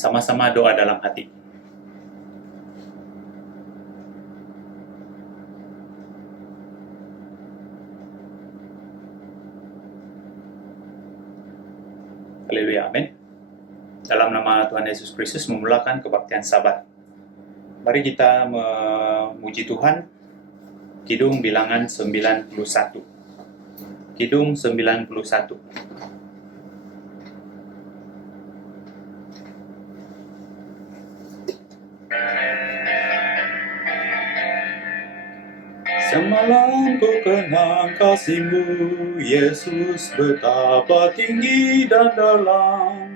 Sama-sama doa dalam hati. Haleluya, amin. Dalam nama Tuhan Yesus Kristus memulakan kebaktian Sabat. Mari kita memuji Tuhan. Kidung bilangan 91. Kidung 91. Semalam ku kenang kasih-Mu, Yesus, betapa tinggi dan dalam.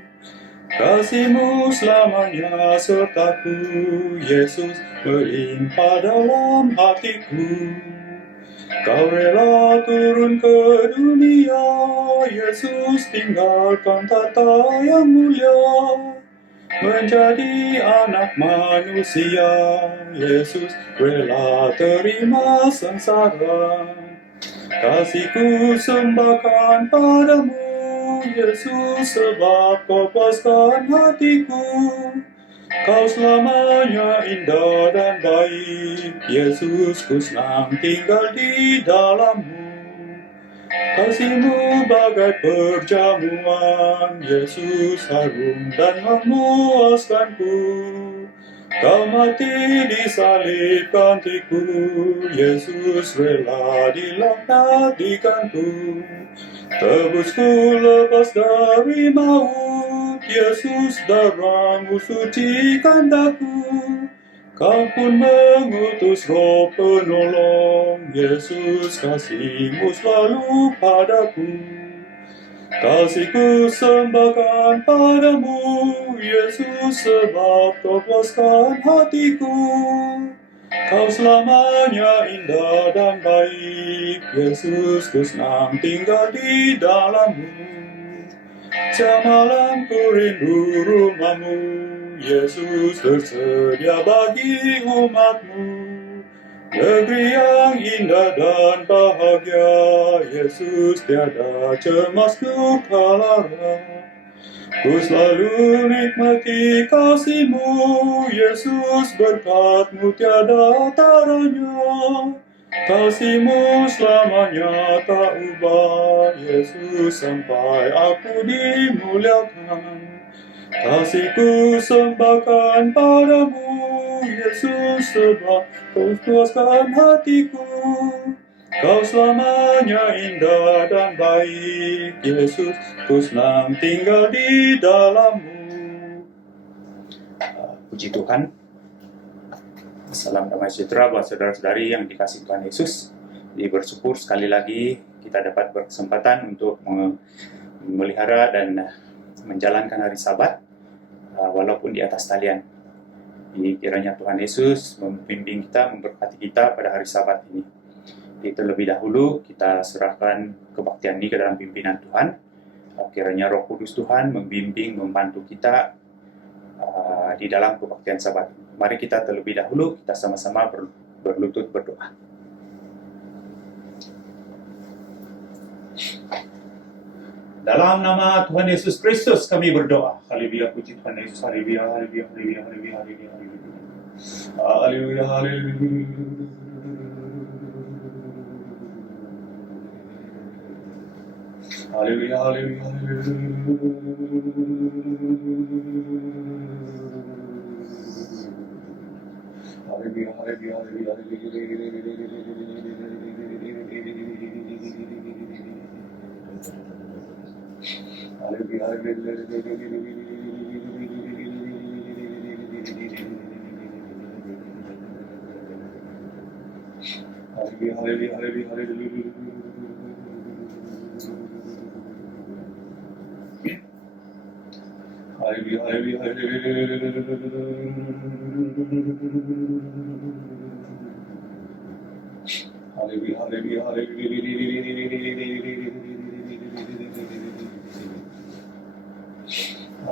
Kasih-Mu selamanya sertaku, Yesus, melimpah dalam hatiku. Kau rela turun ke dunia, Yesus, tinggalkan tata yang mulia. Menjadi anak manusia, Yesus rela terima sengsara. Kasihku sembahkan padamu, Yesus, sebab kau puaskan hatiku. Kau selamanya indah dan baik, Yesus, ku senang tinggal di dalam-Mu. Kasih-Mu bagai perjamuan, Yesus, harum dan memuaskanku. Kau mati disalib gantiku, Yesus rela dilaknat di gantung. Tebusku lepas dari maut, Yesus, darah-Mu sucikan daku. Kau pun mengutus Roh Penolong, Yesus, kasih-Mu selalu padaku. Kasihku sembahkan padamu, Yesus, sebab kau puaskan hatiku. Kau selamanya indah dan baik, Yesus, ku senang tinggal di dalam-Mu. Siang malam ku rindu rumah-Mu, Yesus, tersedia bagi umat-Mu. Negeri yang indah dan bahagia, Yesus, tiada cemas duka lara. Ku selalu nikmati kasih-Mu, Yesus, berkat-Mu tiada taranya. Kasih-Mu selamanya tak ubah, Yesus, sampai aku dimuliakan. Kasihku sembahkan padamu, Yesus, sebab kau puaskan hatiku. Kau selamanya indah dan baik, Yesus, ku senang tinggal di dalam-Mu. Puji Tuhan. Salam damai sejahtera buat saudara-saudari yang dikasihi Tuhan Yesus. Jadi bersyukur sekali lagi kita dapat berkesempatan untuk memelihara dan menjalankan hari Sabat walaupun di atas talian. Jadi kiranya Tuhan Yesus membimbing kita, memberkati kita pada hari Sabat ini. Jadi terlebih dahulu kita serahkan kebaktian ini ke dalam pimpinan Tuhan. Kiranya Roh Kudus Tuhan membimbing, membantu kita di dalam kebaktian Sabat. Mari kita terlebih dahulu kita sama-sama berlutut berdoa. Dalam nama Tuhan Yesus Kristus kami berdoa. Haleluya, puji Tuhan Yesus. Haleluya, haleluya, haleluya, haleluya, haleluya, haleluya, haleluya. Haleluya, haleluya, haleluya.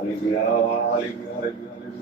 Haleluya, haleluya, haleluya.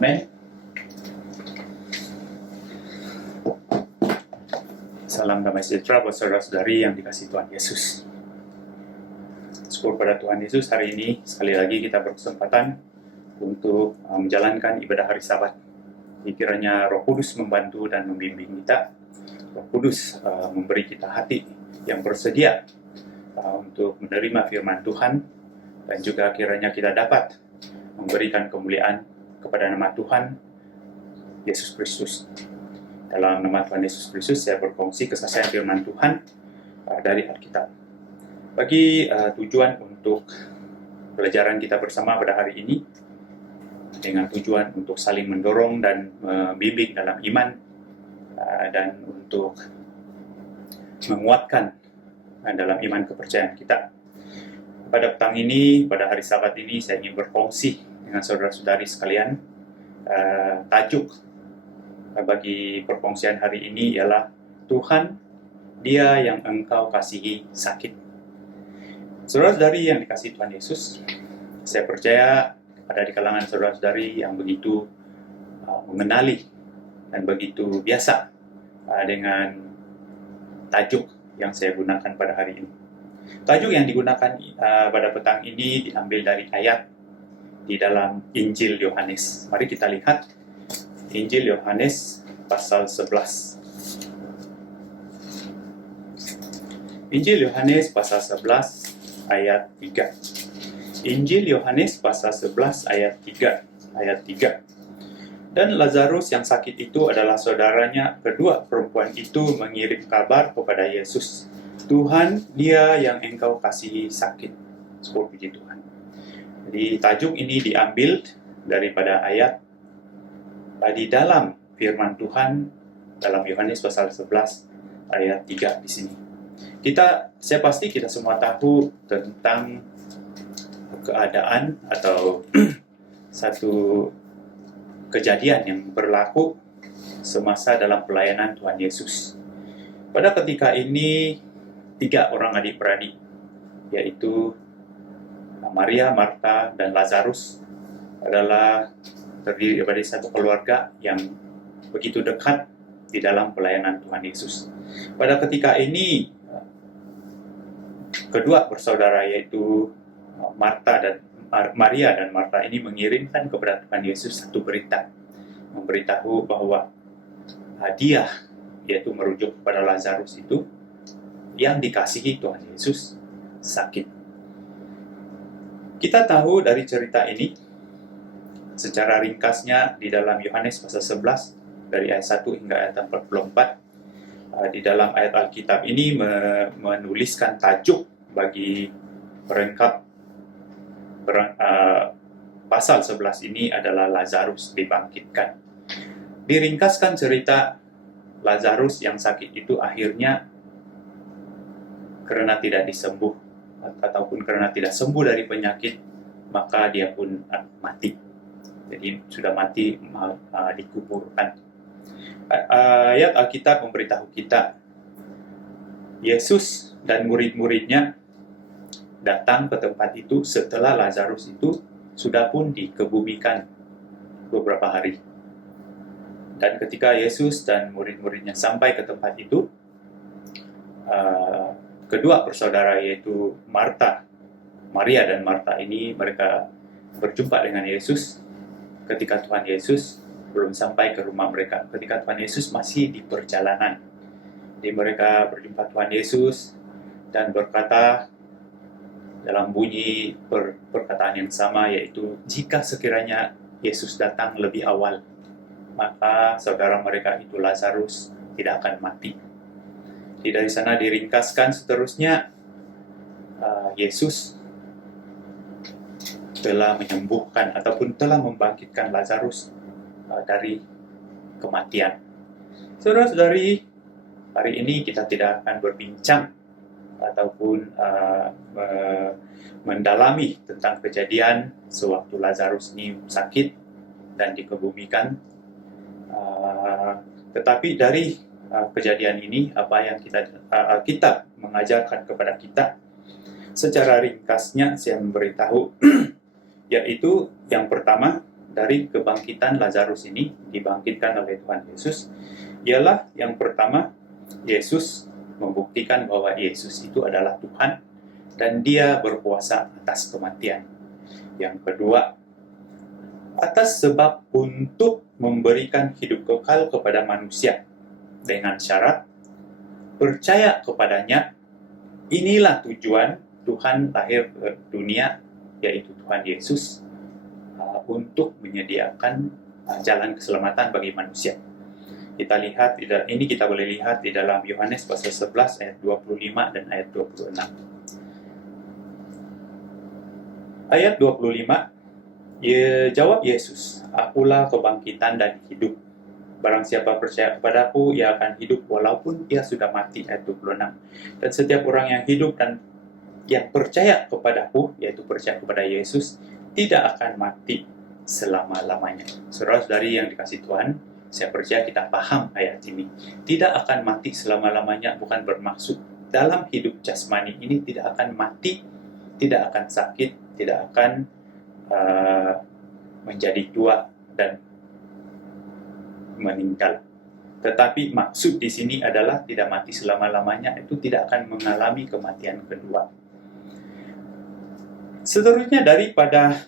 Amin. Salam damai sejahtera buat saudara-saudari yang dikasihi Tuhan Yesus. Syukur pada Tuhan Yesus, hari ini sekali lagi kita berkesempatan untuk menjalankan ibadah hari Sabat. Kiranya Roh Kudus membantu dan membimbing kita. Roh Kudus memberi kita hati yang bersedia untuk menerima firman Tuhan, dan juga kiranya kita dapat memberikan kemuliaan kepada nama Tuhan Yesus Kristus. Dalam nama Tuhan Yesus Kristus, saya berkongsi kesaksian firman Tuhan dari Alkitab. Bagi tujuan untuk pelajaran kita bersama pada hari ini, dengan tujuan untuk saling mendorong dan membimbing dalam iman, dan untuk menguatkan dalam iman kepercayaan kita. Pada petang ini, pada hari Sabat ini, saya ingin berkongsi dengan saudara-saudari sekalian. Tajuk bagi perkongsian hari ini ialah Tuhan, Dia yang engkau kasihi sakit. Saudara-saudari yang dikasihi Tuhan Yesus, saya percaya ada di kalangan saudara-saudari yang begitu mengenali dan begitu biasa dengan tajuk yang saya gunakan pada hari ini. Tajuk yang digunakan pada petang ini diambil dari ayat di dalam Injil Yohanes. Mari kita lihat Injil Yohanes pasal 11. Injil Yohanes pasal 11 ayat 3. Injil Yohanes pasal 11 ayat 3. Dan Lazarus yang sakit itu adalah saudaranya. Kedua perempuan itu mengirim kabar kepada Yesus, "Tuhan, dia yang engkau kasihi sakit." Puji Tuhan. Jadi tajuk ini diambil daripada ayat di dalam firman Tuhan dalam Yohanes pasal 11 ayat 3 di sini. Saya pasti kita semua tahu tentang keadaan atau satu kejadian yang berlaku semasa dalam pelayanan Tuhan Yesus. Pada ketika ini 3 orang adik-beradik, yaitu Maria, Marta, dan Lazarus adalah terdiri dari satu keluarga yang begitu dekat di dalam pelayanan Tuhan Yesus. Pada ketika ini kedua bersaudara yaitu Maria dan Marta ini mengirimkan kepada Tuhan Yesus satu berita, memberitahu bahwa dia, yaitu merujuk kepada Lazarus itu, yang dikasihi Tuhan Yesus sakit. Kita tahu dari cerita ini secara ringkasnya di dalam Yohanes pasal 11 dari ayat 1 hingga ayat 44. Di dalam ayat Alkitab ini menuliskan tajuk bagi perangkap pasal 11 ini adalah Lazarus dibangkitkan. Diringkaskan cerita Lazarus yang sakit itu akhirnya karena tidak disembuh ataupun karena tidak sembuh dari penyakit, maka dia pun mati. Jadi sudah mati, dikuburkan. Ayat Alkitab memberitahu kita Yesus dan murid-muridnya datang ke tempat itu setelah Lazarus itu sudah pun dikebumikan beberapa hari. Dan ketika Yesus dan murid-muridnya sampai ke tempat itu, kedua bersaudara yaitu Maria dan Marta ini, mereka berjumpa dengan Yesus ketika Tuhan Yesus belum sampai ke rumah mereka, ketika Tuhan Yesus masih di perjalanan. Jadi mereka berjumpa Tuhan Yesus dan berkata dalam bunyi perkataan yang sama, yaitu jika sekiranya Yesus datang lebih awal, maka saudara mereka itu Lazarus tidak akan mati. Jadi dari sana diringkaskan seterusnya, Yesus telah menyembuhkan ataupun telah membangkitkan Lazarus dari kematian. Saudara-saudari, hari ini kita tidak akan berbincang ataupun mendalami tentang kejadian sewaktu Lazarus ini sakit dan dikebumikan. Tetapi dari kejadian ini, apa yang Alkitab mengajarkan kepada kita, secara ringkasnya saya memberitahu, yaitu yang pertama, dari kebangkitan Lazarus ini dibangkitkan oleh Tuhan Yesus, ialah yang pertama, Yesus membuktikan bahwa Yesus itu adalah Tuhan dan dia berkuasa atas kematian. Yang kedua, atas sebab untuk memberikan hidup kekal kepada manusia dengan syarat percaya kepadanya. Inilah tujuan Tuhan lahir ke dunia, yaitu Tuhan Yesus, untuk menyediakan jalan keselamatan bagi manusia. Kita lihat, ini kita boleh lihat di dalam Yohanes pasal 11 ayat 25 dan ayat 26. Ayat 25, jawab Yesus, "Akulah kebangkitan dan hidup. Barang siapa percaya kepadaku, ia akan hidup walaupun ia sudah mati." Ayat 26. Dan setiap orang yang hidup dan yang percaya kepadaku, yaitu percaya kepada Yesus, tidak akan mati selama-lamanya. Saudara-saudari yang dikasihi Tuhan, saya percaya kita paham ayat ini. Tidak akan mati selama-lamanya bukan bermaksud dalam hidup jasmani ini tidak akan mati, tidak akan sakit, tidak akan menjadi tua dan meninggal. Tetapi maksud di sini adalah tidak mati selama-lamanya, itu tidak akan mengalami kematian kedua. Seterusnya daripada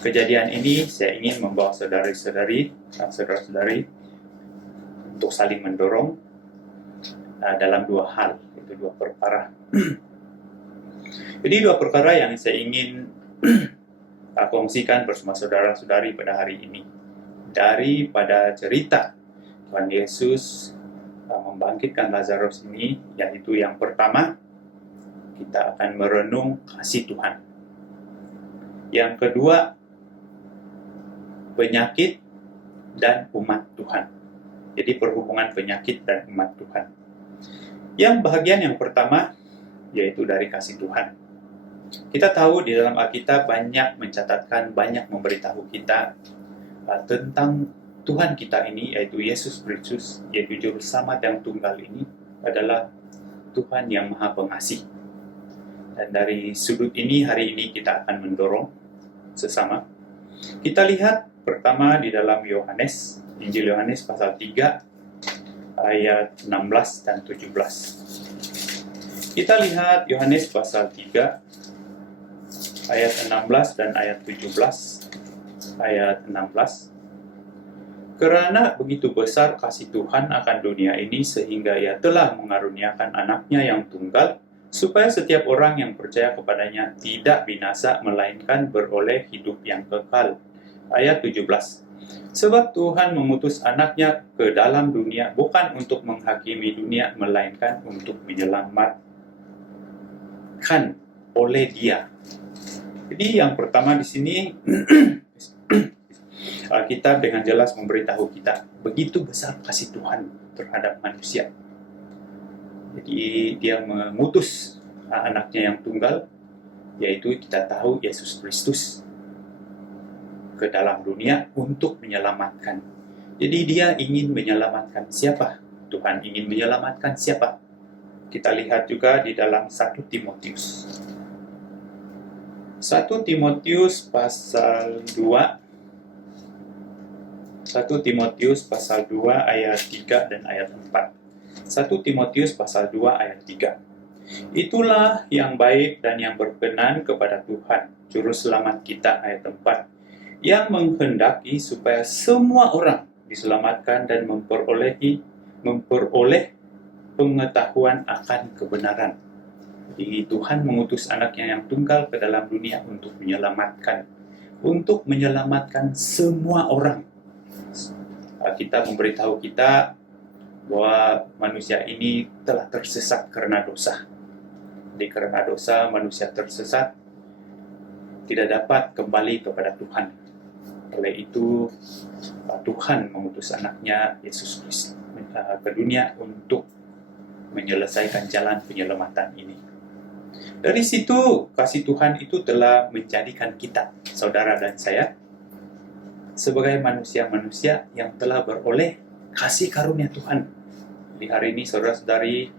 kejadian ini, saya ingin membawa saudara-saudari untuk saling mendorong dalam dua hal, itu dua perkara. Jadi dua perkara yang saya ingin kongsikan bersama saudara-saudari pada hari ini. Daripada cerita Tuhan Yesus membangkitkan Lazarus ini, yaitu yang pertama, kita akan merenung kasih Tuhan. Yang kedua, penyakit dan umat Tuhan. Jadi perhubungan penyakit dan umat Tuhan. Yang bahagian yang pertama, yaitu dari kasih Tuhan. Kita tahu di dalam Alkitab banyak mencatatkan, banyak memberitahu kita tentang Tuhan kita ini, yaitu Yesus Kristus, yaitu Juru Selamat yang tunggal ini adalah Tuhan yang Maha Pengasih. Dan dari sudut ini, hari ini kita akan mendorong sesama. Kita lihat pertama di dalam Yohanes, Injil Yohanes pasal 3, ayat 16 dan 17. Kita lihat Yohanes pasal 3, ayat 16 dan ayat 17. Ayat 16. Kerana begitu besar kasih Tuhan akan dunia ini sehingga Ia telah mengaruniakan anaknya yang tunggal, supaya setiap orang yang percaya kepadanya tidak binasa melainkan beroleh hidup yang kekal. Ayat 17. Sebab Tuhan mengutus anaknya ke dalam dunia bukan untuk menghakimi dunia, melainkan untuk menyelamatkan oleh Dia. Jadi yang pertama di sini Alkitab dengan jelas memberitahu kita begitu besar kasih Tuhan terhadap manusia. Jadi Dia mengutus anaknya yang tunggal, yaitu kita tahu Yesus Kristus, ke dalam dunia untuk menyelamatkan. Jadi Dia ingin menyelamatkan siapa? Tuhan ingin menyelamatkan siapa? Kita lihat juga di dalam 1 Timotius. 1 Timotius pasal 2. 1 Timotius pasal 2 ayat 3 dan ayat 4. 1 Timotius pasal 2 ayat 3. Itulah yang baik dan yang berkenan kepada Tuhan, Juru Selamat kita, ayat 4. Yang menghendaki supaya semua orang diselamatkan dan memperoleh pengetahuan akan kebenaran. Jadi Tuhan mengutus anaknya yang tunggal ke dalam dunia untuk menyelamatkan semua orang. Kita memberitahu kita bahwa manusia ini telah tersesat karena dosa. Jadi karena dosa manusia tersesat, tidak dapat kembali kepada Tuhan. Oleh itu, Tuhan mengutus anaknya Yesus Kristus ke dunia untuk menyelesaikan jalan penyelamatan ini. Dari situ, kasih Tuhan itu telah menjadikan kita, saudara dan saya, sebagai manusia-manusia yang telah beroleh kasih karunia Tuhan. Di hari ini, saudara-saudari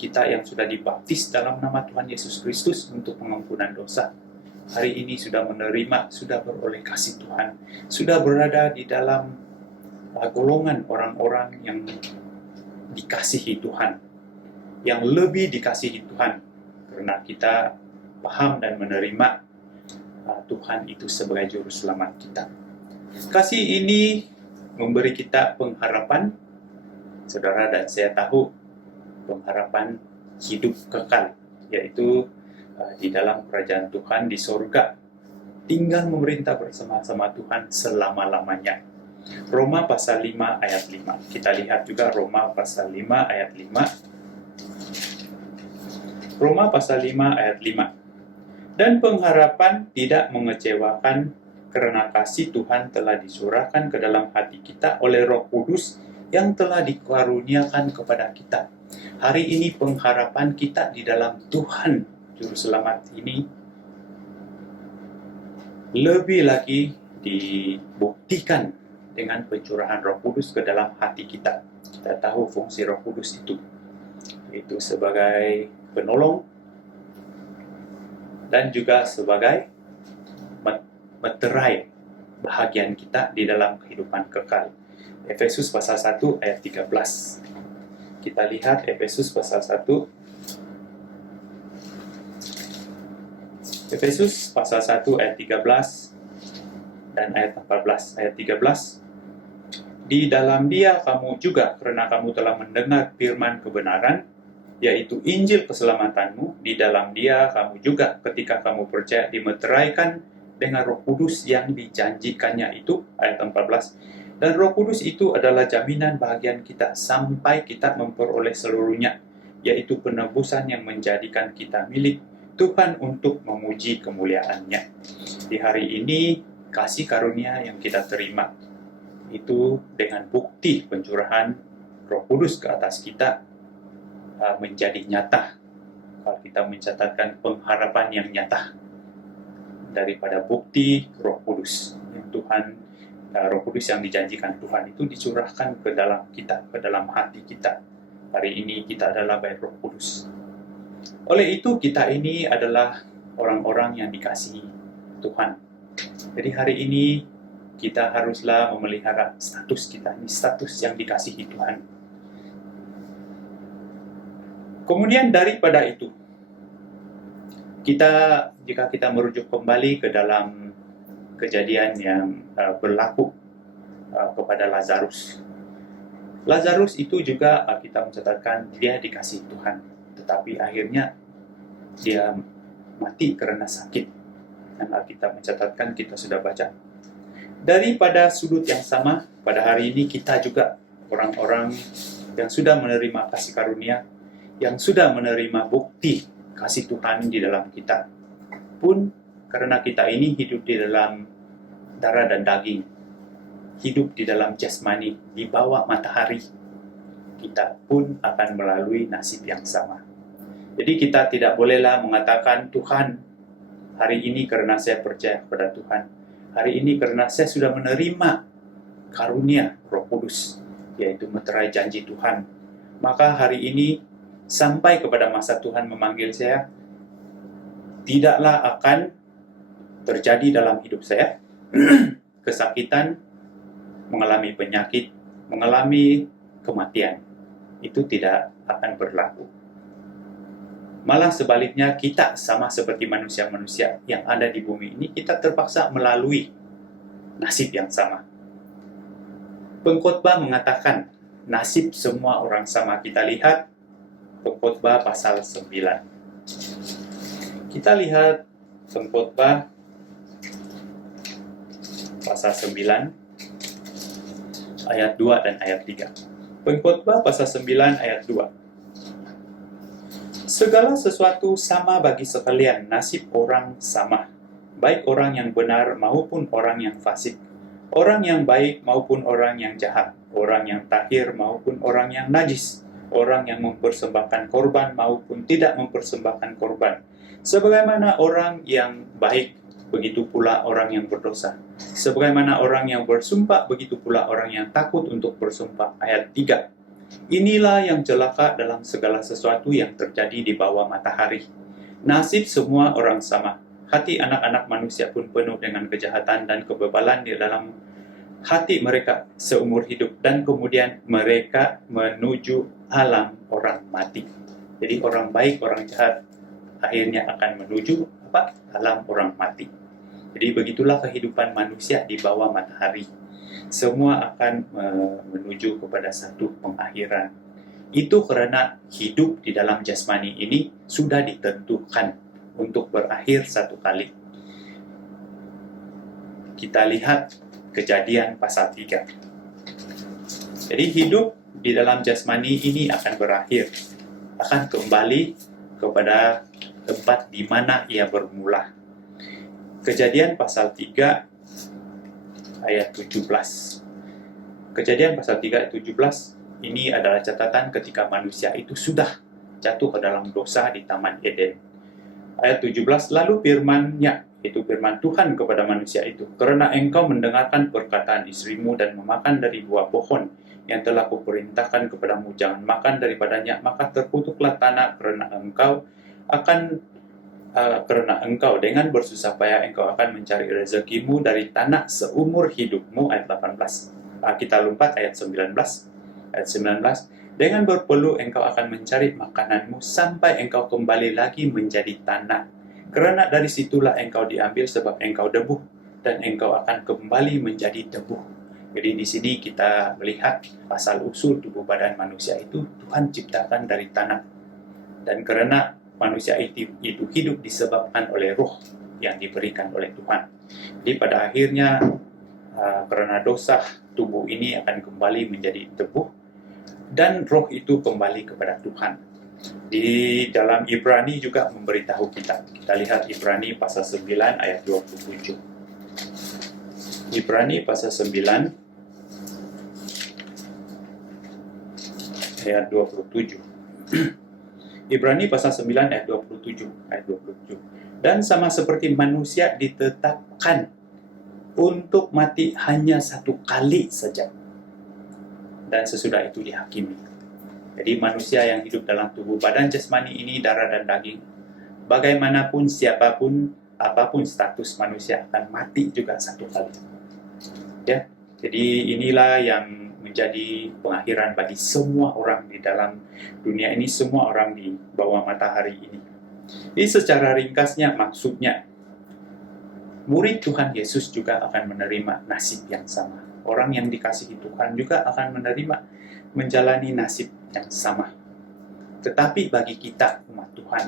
kita yang sudah dibaptis dalam nama Tuhan Yesus Kristus untuk pengampunan dosa, hari ini sudah menerima, sudah beroleh kasih Tuhan, sudah berada di dalam golongan orang-orang yang dikasihi Tuhan, yang lebih dikasihi Tuhan, karena kita paham dan menerima Tuhan itu sebagai Juru Selamat kita. Kasih ini memberi kita pengharapan, saudara dan saya tahu, pengharapan hidup kekal, yaitu di dalam kerajaan Tuhan di sorga, tinggal memerintah bersama-sama Tuhan selama-lamanya. Roma pasal 5 ayat 5. Kita lihat juga Roma pasal 5 ayat 5. Roma pasal 5 ayat 5. Dan pengharapan tidak mengecewakan karena kasih Tuhan telah disurahkan ke dalam hati kita oleh Roh Kudus yang telah dikaruniakan kepada kita. Hari ini pengharapan kita di dalam Tuhan Juru Selamat ini lebih lagi dibuktikan dengan pencurahan Roh Kudus ke dalam hati kita. Kita tahu fungsi Roh Kudus itu sebagai penolong dan juga sebagai meterai bahagian kita di dalam kehidupan kekal. Efesus pasal 1 ayat 13. Kita lihat Efesus pasal 1. Efesus pasal 1 ayat 13 dan ayat 14. Ayat 13. Di dalam Dia kamu juga, karena kamu telah mendengar firman kebenaran yaitu Injil keselamatanmu. Di dalam Dia kamu juga ketika kamu percaya dimeteraikan dengan Roh Kudus yang dijanjikannya itu, ayat 14. Dan Roh Kudus itu adalah jaminan bahagian kita sampai kita memperoleh seluruhnya, yaitu penebusan yang menjadikan kita milik Tuhan untuk memuji kemuliaan-Nya. Di hari ini, kasih karunia yang kita terima itu dengan bukti pencurahan Roh Kudus ke atas kita menjadi nyata. Kalau kita mencatatkan pengharapan yang nyata daripada bukti Roh Kudus yang Roh Kudus yang dijanjikan Tuhan itu dicurahkan ke dalam kita, ke dalam hati kita. Hari ini kita adalah bait Roh Kudus. Oleh itu kita ini adalah orang-orang yang dikasihi Tuhan. Jadi hari ini kita haruslah memelihara status kita, ini status yang dikasihi Tuhan. Kemudian daripada itu, jika kita merujuk kembali ke dalam kejadian yang berlaku kepada Lazarus. Lazarus itu juga kita mencatatkan dia dikasihi Tuhan, tetapi akhirnya dia mati karena sakit. Dan Alkitab mencatatkan, kita sudah baca. Daripada sudut yang sama, pada hari ini kita juga orang-orang yang sudah menerima kasih karunia, yang sudah menerima bukti kasih Tuhan di dalam kita. Pun karena kita ini hidup di dalam darah dan daging, hidup di dalam jasmani, di bawah matahari, kita pun akan melalui nasib yang sama. Jadi kita tidak bolehlah mengatakan, Tuhan, hari ini karena saya percaya kepada Tuhan, hari ini karena saya sudah menerima karunia Roh Kudus, yaitu meterai janji Tuhan, maka hari ini sampai kepada masa Tuhan memanggil saya, tidaklah akan terjadi dalam hidup saya kesakitan, mengalami penyakit, mengalami kematian. Itu tidak akan berlaku. Malah sebaliknya, kita sama seperti manusia-manusia yang ada di bumi ini, kita terpaksa melalui nasib yang sama. Pengkhotbah mengatakan nasib semua orang sama. Kita lihat Pengkhotbah pasal 9. Kita lihat Pengkhotbah pasal 9 ayat 2 dan ayat 3. Pengkhotbah pasal 9 ayat 2. Segala sesuatu sama bagi sekalian, nasib orang sama, baik orang yang benar maupun orang yang fasik, orang yang baik maupun orang yang jahat, orang yang tahir maupun orang yang najis, orang yang mempersembahkan korban maupun tidak mempersembahkan korban. Sebagaimana orang yang baik, begitu pula orang yang berdosa. Sebagaimana orang yang bersumpah, begitu pula orang yang takut untuk bersumpah. Ayat 3. Inilah yang celaka dalam segala sesuatu yang terjadi di bawah matahari. Nasib semua orang sama. Hati anak-anak manusia pun penuh dengan kejahatan dan kebebalan di dalam hati mereka seumur hidup. Dan kemudian mereka menuju alam orang mati. Jadi orang baik, orang jahat akhirnya akan menuju alam orang mati. Jadi begitulah kehidupan manusia di bawah matahari. Semua akan menuju kepada satu pengakhiran. Itu karena hidup di dalam jasmani ini sudah ditentukan untuk berakhir satu kali. Kita lihat Kejadian pasal 3. Jadi hidup di dalam jasmani ini akan berakhir, akan kembali kepada tempat di mana ia bermula. Kejadian pasal 3 ayat 17. Kejadian pasal 3 ayat 17 ini adalah catatan ketika manusia itu sudah jatuh ke dalam dosa di Taman Eden. Ayat 17, lalu firman-Nya, itu firman Tuhan kepada manusia itu, karena engkau mendengarkan perkataan istrimu dan memakan dari buah pohon yang telah kuperintahkan kepadamu, jangan makan daripadanya, maka terkutuklah tanah karena engkau dengan bersusah payah engkau akan mencari rezekimu dari tanah seumur hidupmu. Ayat 18. Kita lompat ayat 19. Ayat 19. Dengan berpeluh engkau akan mencari makananmu sampai engkau kembali lagi menjadi tanah. Karena dari situlah engkau diambil sebab engkau debu dan engkau akan kembali menjadi debu. Jadi di sini kita melihat asal usul tubuh badan manusia itu Tuhan ciptakan dari tanah. Dan karena manusia itu hidup disebabkan oleh roh yang diberikan oleh Tuhan. Jadi pada akhirnya karena dosa, tubuh ini akan kembali menjadi debu dan roh itu kembali kepada Tuhan. Di dalam Ibrani juga memberitahu kita. Kita lihat Ibrani pasal 9 ayat 27. Ibrani pasal 9 ayat 27. Ibrani pasal 9 ayat 27. Dan sama seperti manusia ditetapkan untuk mati hanya satu kali saja, dan sesudah itu dihakimi. Jadi manusia yang hidup dalam tubuh badan jasmani ini, darah dan daging, bagaimanapun, siapapun, apapun status manusia, akan mati juga satu kali. Ya, jadi inilah yang menjadi pengakhiran bagi semua orang di dalam dunia ini, semua orang di bawah matahari ini. Jadi secara ringkasnya maksudnya, murid Tuhan Yesus juga akan menerima nasib yang sama. Orang yang dikasihi Tuhan juga akan menerima, menjalani nasib yang sama. Tetapi bagi kita umat Tuhan,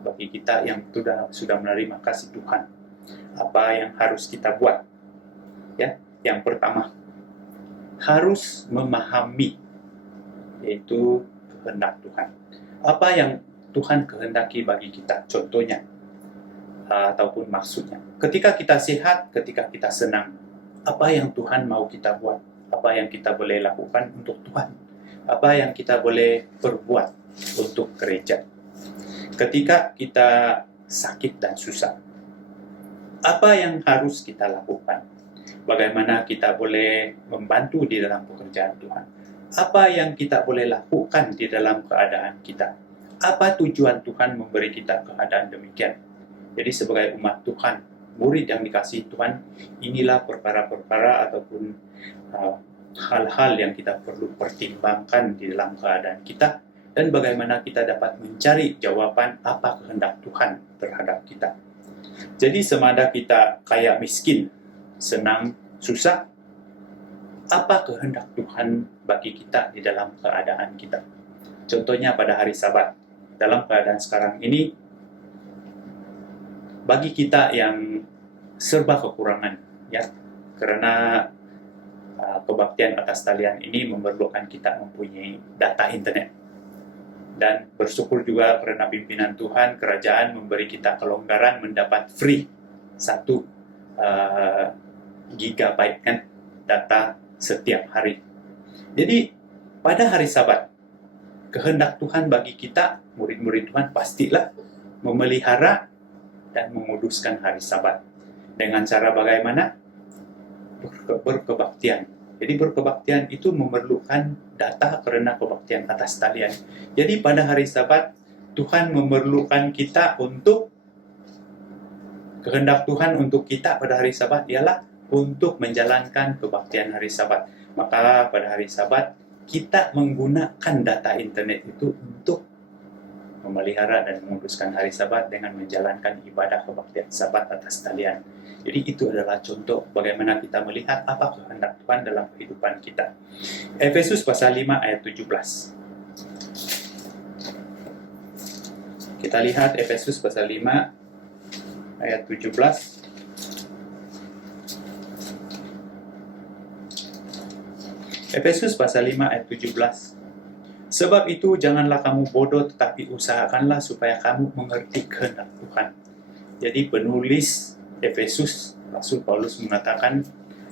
bagi kita yang sudah menerima kasih Tuhan, apa yang harus kita buat? Ya, yang pertama, harus memahami, yaitu kehendak Tuhan. Apa yang Tuhan kehendaki bagi kita? Contohnya, ataupun maksudnya. Ketika kita sehat, ketika kita senang, apa yang Tuhan mau kita buat? Apa yang kita boleh lakukan untuk Tuhan? Apa yang kita boleh perbuat untuk gereja? Ketika kita sakit dan susah, apa yang harus kita lakukan? Bagaimana kita boleh membantu di dalam pekerjaan Tuhan? Apa yang kita boleh lakukan di dalam keadaan kita? Apa tujuan Tuhan memberi kita keadaan demikian? Jadi sebagai umat Tuhan, murid yang dikasihi Tuhan, inilah perkara-perkara ataupun hal-hal yang kita perlu pertimbangkan di dalam keadaan kita, dan bagaimana kita dapat mencari jawaban apa kehendak Tuhan terhadap kita. Jadi semada kita kaya miskin, senang susah, apa kehendak Tuhan bagi kita di dalam keadaan kita? Contohnya pada hari Sabat, dalam keadaan sekarang ini, bagi kita yang serba kekurangan, ya, karena kebaktian atas talian ini memerlukan kita mempunyai data internet. Dan bersyukur juga karena pimpinan Tuhan, kerajaan memberi kita kelonggaran mendapat free 1 gigabyte kan data setiap hari. Jadi pada hari Sabat, kehendak Tuhan bagi kita, murid-murid Tuhan, pastilah memelihara dan menguduskan hari Sabat. Dengan cara bagaimana? Berkebaktian. Jadi berkebaktian itu memerlukan data karena kebaktian atas talian. Jadi pada hari Sabat, Tuhan memerlukan kita untuk, kehendak Tuhan untuk kita pada hari Sabat ialah untuk menjalankan kebaktian hari Sabat. Maka pada hari Sabat, kita menggunakan data internet itu untuk memelihara dan menguduskan hari Sabat dengan menjalankan ibadah kebaktian Sabat atas talian. Jadi itu adalah contoh bagaimana kita melihat apa kehendak Tuhan dalam kehidupan kita. Efesus pasal 5 ayat 17. Kita lihat Efesus pasal 5 ayat 17. Efesus pasal 5 ayat 17. Sebab itu janganlah kamu bodoh, tetapi usahakanlah supaya kamu mengerti kehendak Tuhan. Jadi penulis Efesus, Rasul Paulus mengatakan,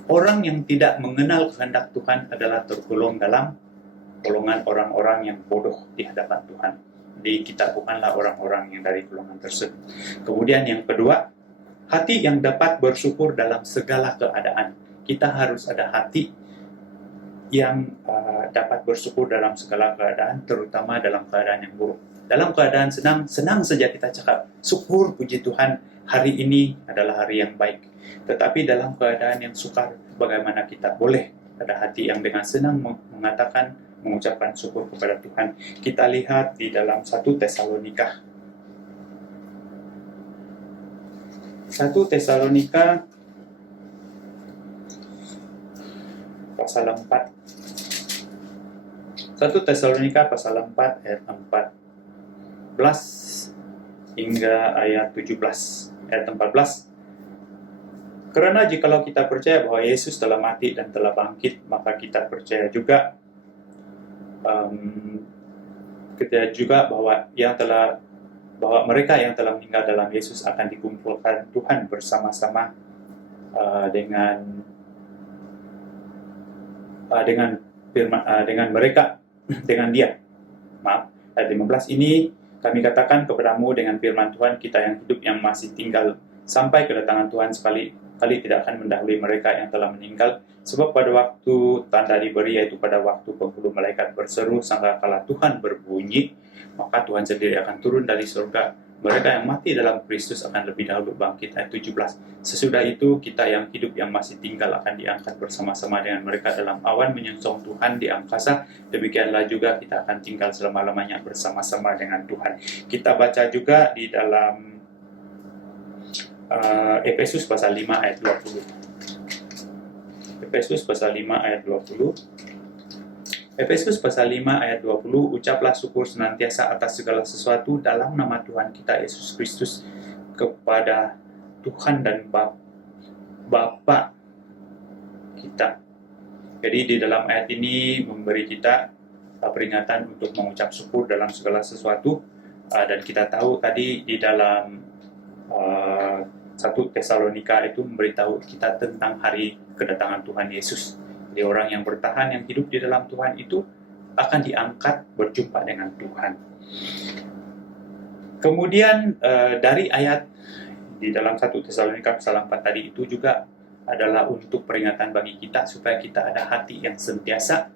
orang yang tidak mengenal kehendak Tuhan adalah tergolong dalam golongan orang-orang yang bodoh di hadapan Tuhan. Jadi kita bukanlah orang-orang yang dari golongan tersebut. Kemudian yang kedua, hati yang dapat bersyukur dalam segala keadaan. Kita harus ada hati yang dapat bersyukur dalam segala keadaan, terutama dalam keadaan yang buruk. Dalam keadaan senang, senang saja kita cakap, syukur, puji Tuhan, hari ini adalah hari yang baik. Tetapi dalam keadaan yang sukar, bagaimana kita boleh ada hati yang dengan senang mengatakan, mengucapkan syukur kepada Tuhan. Kita lihat di dalam 1 Tesalonika. 1 Tesalonika pasal 4. 1 Tesalonika pasal 4 ayat 4. hingga ayat 17. Ayat 14. Karena jikalau kita percaya bahwa Yesus telah mati dan telah bangkit, maka kita percaya juga bahwa mereka yang telah meninggal dalam Yesus akan dikumpulkan Tuhan bersama-sama dengan Dia. Ayat 15 ini kami katakan kepadamu dengan firman Tuhan kita yang hidup yang masih tinggal sampai kedatangan Tuhan sekali tidak akan mendahului mereka yang telah meninggal, sebab pada waktu tanda diberi, yaitu pada waktu penghulu malaikat berseru sangkakala Tuhan berbunyi, maka Tuhan sendiri akan turun dari surga. Mereka yang mati dalam Kristus akan lebih dahulu bangkit. Ayat 17. Sesudah itu kita yang hidup yang masih tinggal akan diangkat bersama-sama dengan mereka dalam awan menyongsong Tuhan di angkasa. Demikianlah juga kita akan tinggal selama-lamanya bersama-sama dengan Tuhan. Kita baca juga di dalam Efesus pasal 5 ayat 20. Efesus pasal 5 ayat 20. Efesus pasal 5 ayat 20, ucaplah syukur senantiasa atas segala sesuatu dalam nama Tuhan kita Yesus Kristus kepada Tuhan dan Bapa kita. Jadi di dalam ayat ini memberi kita peringatan untuk mengucap syukur dalam segala sesuatu, dan kita tahu tadi di dalam 1 Tesalonika itu memberitahu kita tentang hari kedatangan Tuhan Yesus. Jadi orang yang bertahan, yang hidup di dalam Tuhan itu akan diangkat berjumpa dengan Tuhan. Kemudian dari ayat di dalam 1 Tesalonika pasal 4 tadi itu juga adalah untuk peringatan bagi kita supaya kita ada hati yang sentiasa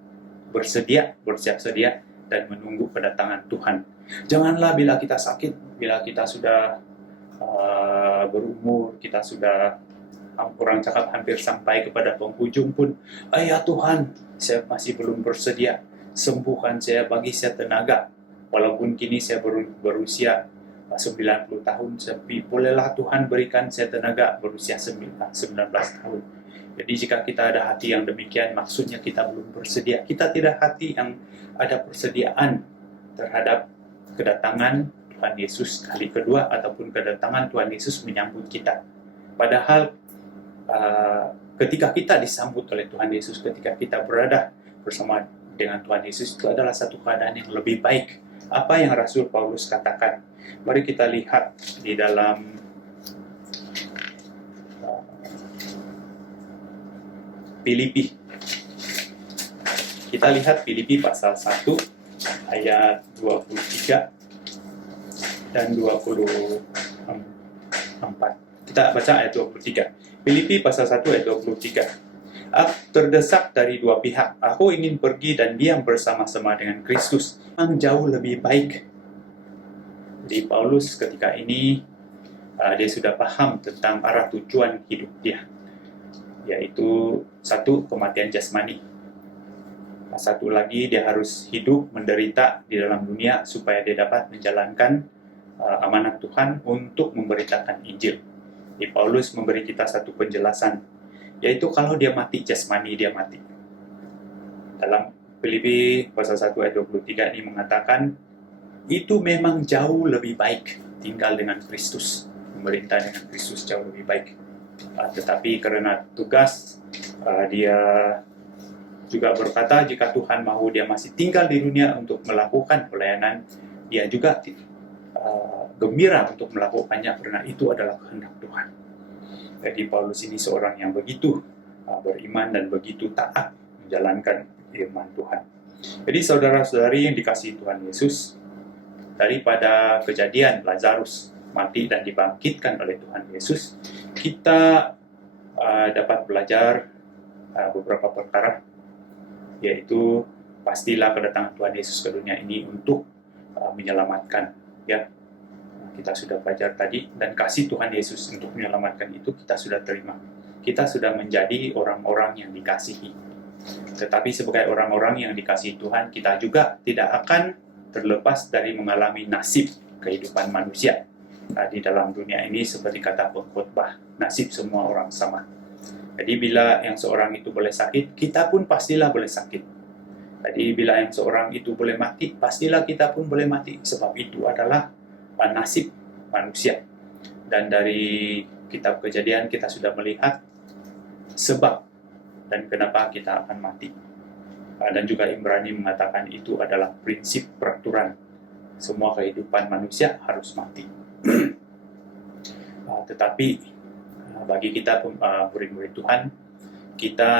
bersiap sedia dan menunggu kedatangan Tuhan. Janganlah bila kita sakit, bila kita sudah berumur, kita sudah orang cakap hampir sampai kepada penghujung pun, ya Tuhan, saya masih belum bersedia, sembuhkan saya, bagi saya tenaga. Walaupun kini saya berusia 90 tahun, tapi bolehlah Tuhan berikan saya tenaga berusia 19 tahun. Jadi jika kita ada hati yang demikian, maksudnya kita belum bersedia. Kita tidak hati yang ada persediaan terhadap kedatangan Tuhan Yesus kali kedua ataupun kedatangan Tuhan Yesus menyambut kita. Padahal ketika kita disambut oleh Tuhan Yesus, ketika kita berada bersama dengan Tuhan Yesus, itu adalah satu keadaan yang lebih baik. Apa yang Rasul Paulus katakan? Mari kita lihat di dalam Filipi. Kita lihat Filipi pasal 1 ayat 23 dan 24. Kita baca ayat 23. Filipi pasal 1 ayat 23. Terdesak dari dua pihak. Aku ingin pergi dan diam bersama-sama dengan Kristus. Yang jauh lebih baik. Di Paulus ketika ini dia sudah paham tentang arah tujuan hidup dia, yaitu satu, kematian jasmani. Satu lagi, dia harus hidup menderita di dalam dunia supaya dia dapat menjalankan amanat Tuhan untuk memberitakan Injil. Di Paulus memberi kita satu penjelasan, yaitu kalau dia mati jasmani, dia mati. Dalam Filipi pasal 1 ayat 23 ini mengatakan, itu memang jauh lebih baik tinggal dengan Kristus, memerintah dengan Kristus jauh lebih baik. Tetapi karena tugas, dia juga berkata jika Tuhan mahu dia masih tinggal di dunia untuk melakukan pelayanan, dia juga gembira untuk melakukannya karena itu adalah kehendak Tuhan. Jadi Paulus ini seorang yang begitu beriman dan begitu taat menjalankan firman Tuhan. Jadi saudara-saudari yang dikasihi Tuhan Yesus, daripada kejadian Lazarus mati dan dibangkitkan oleh Tuhan Yesus, kita dapat belajar beberapa perkara, yaitu pastilah kedatangan Tuhan Yesus ke dunia ini untuk menyelamatkan. Ya, kita sudah belajar tadi, dan kasih Tuhan Yesus untuk menyelamatkan itu kita sudah terima. Kita sudah menjadi orang-orang yang dikasihi. Tetapi sebagai orang-orang yang dikasihi Tuhan, kita juga tidak akan terlepas dari mengalami nasib kehidupan manusia. Di dalam dunia ini seperti kata pengkhotbah, nasib semua orang sama. Jadi bila yang seorang itu boleh sakit, kita pun pastilah boleh sakit. Jadi bila yang seorang itu boleh mati, pastilah kita pun boleh mati, sebab itu adalah nasib manusia. Dan dari kitab Kejadian kita sudah melihat sebab dan kenapa kita akan mati. Dan juga Ibrani mengatakan itu adalah prinsip peraturan. Semua kehidupan manusia harus mati. Tetapi bagi kita murid-murid Tuhan, kita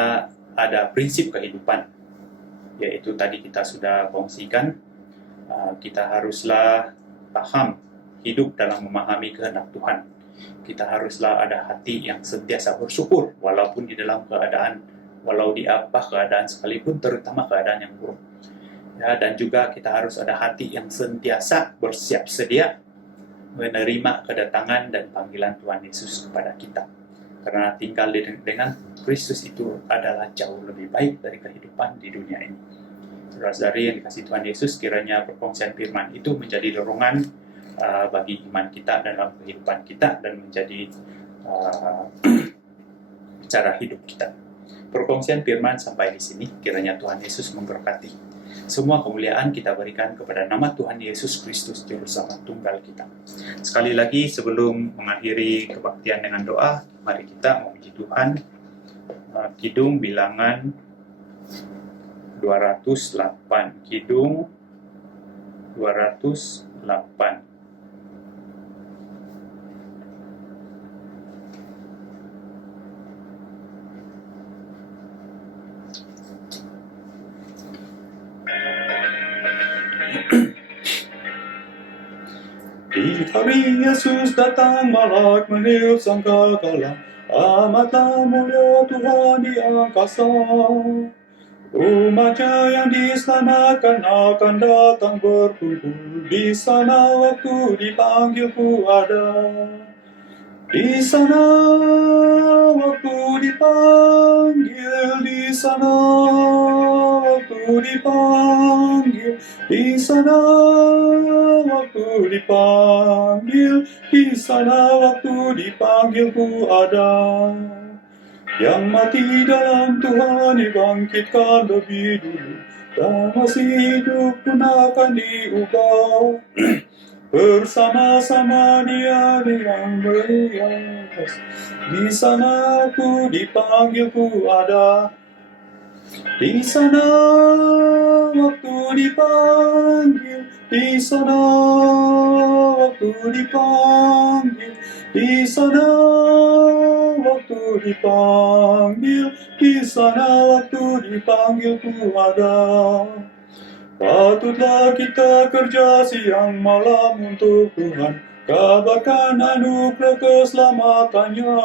ada prinsip kehidupan, yaitu tadi kita sudah kongsikan, kita haruslah paham hidup dalam memahami kehendak Tuhan. Kita haruslah ada hati yang sentiasa bersyukur walaupun di dalam keadaan, walau di apa keadaan sekalipun, terutama keadaan yang buruk. Ya, dan juga kita harus ada hati yang sentiasa bersiap sedia menerima kedatangan dan panggilan Tuhan Yesus kepada kita. Karena tinggal dengan Kristus itu adalah jauh lebih baik dari kehidupan di dunia ini. Saudara-saudari yang dikasihi Tuhan Yesus, kiranya perkongsian firman itu menjadi dorongan bagi iman kita dalam kehidupan kita dan menjadi cara hidup kita. Perkongsian firman sampai di sini, kiranya Tuhan Yesus memberkati. Semua kemuliaan kita berikan kepada nama Tuhan Yesus Kristus, Juru Selamat tunggal kita. Sekali lagi sebelum mengakhiri kebaktian dengan doa, mari kita memuji Tuhan. Kidung bilangan 208. Kidung 208. Di hari Yesus datang, malak meniup sangkakala, amatlah mulia Tuhan di angkasa. Umatnya yang diselamatkan akan datang berkumpul, di sana waktu dipanggilku ada. Di sana waktu dipanggil, di sana waktu dipanggil, di sana waktu dipanggil, di sana waktu dipanggilku ada. Yang mati dalam Tuhan dibangkitkan lebih dulu, dan masih hidup pun akan diubah. Bersama-sama Dia yang berias. Di sana aku dipanggilku ada. Di sana waktu dipanggil, di sana waktu dipanggil, di sana waktu dipanggil, di sana waktu dipanggilku ada. Patutlah kita kerja siang malam untuk Tuhan, kabarkan anugerah keselamatannya.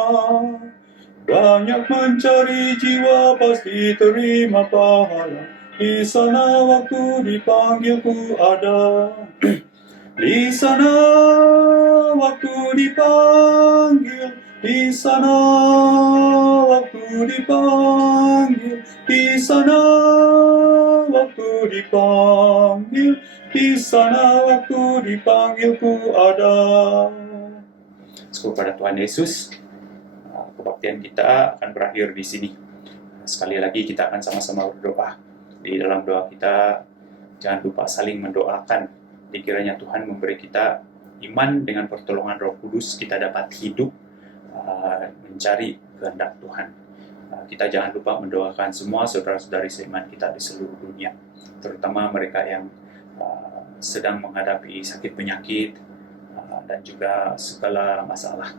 Banyak mencari jiwa pasti terima pahala, di sana waktu dipanggilku ada. Di sana waktu dipanggil, di sana waktu dipanggil, di sana waktu dipanggil, di sana waktu dipanggilku ada. Kepada Tuhan Yesus, kebaktian kita akan berakhir di sini. Sekali lagi kita akan sama-sama berdoa. Di dalam doa kita jangan lupa saling mendoakan. Dikiranya Tuhan memberi kita iman dengan pertolongan Roh Kudus, kita dapat hidup mencari kehendak Tuhan. Kita jangan lupa mendoakan semua saudara-saudari seiman kita di seluruh dunia, terutama mereka yang sedang menghadapi sakit penyakit dan juga segala masalah.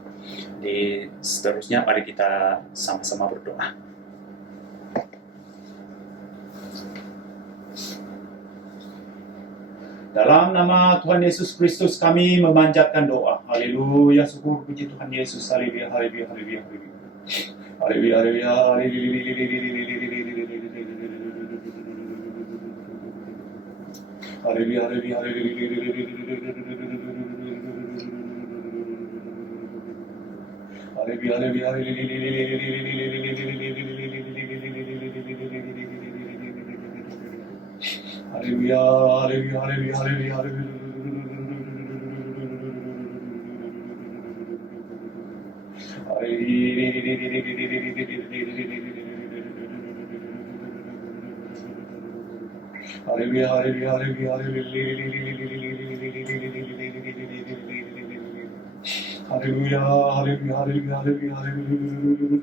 Seterusnya mari kita sama-sama berdoa. Dalam nama Tuhan Yesus Kristus kami memanjatkan doa. Haleluya, syukur puji Tuhan Yesus. Haleluya, haleluya, haleluya, haleluya. Haleluya, haleluya, haleluya, haleluya, Haleluya, haleluya, haleluya, haleluya, haleluya. Haleluya, haleluya, haleluya, haleluya. Haleluya, haleluya, haleluya, haleluya,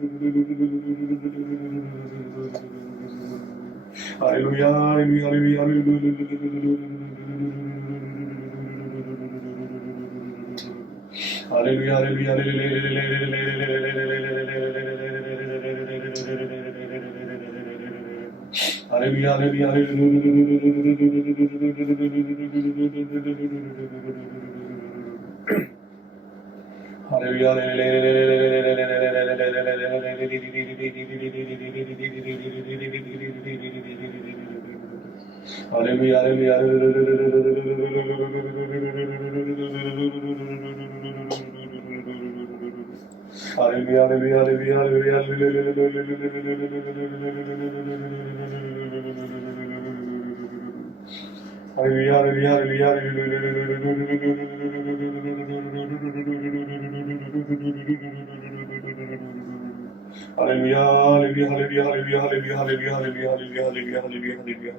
haleluya, haleluya, haleluya, haleluya, haleluya, haleluya,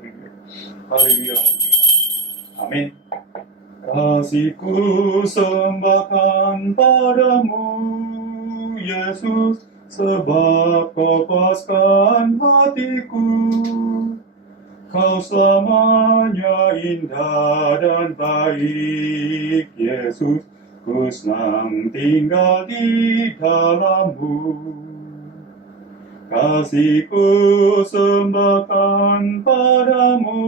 haleluya, Amin. Kasihku sembahkan padamu, Yesus, sebab kau puaskan hatiku. Kau selamanya indah dan baik, Yesus, ku senang tinggal di dalammu. Kasihku sembahkan padamu,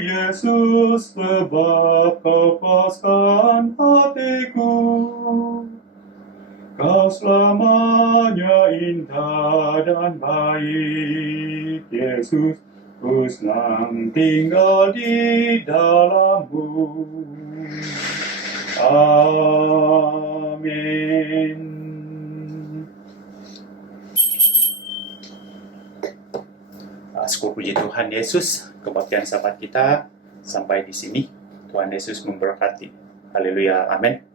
Yesus, sebab kau puaskan hatiku. Kau selamanya indah dan baik, Yesus, ku senang tinggal di dalammu. Amin. Syukur puji Tuhan Yesus, kebaktian sahabat kita sampai di sini. Tuhan Yesus memberkati. Haleluya, amin.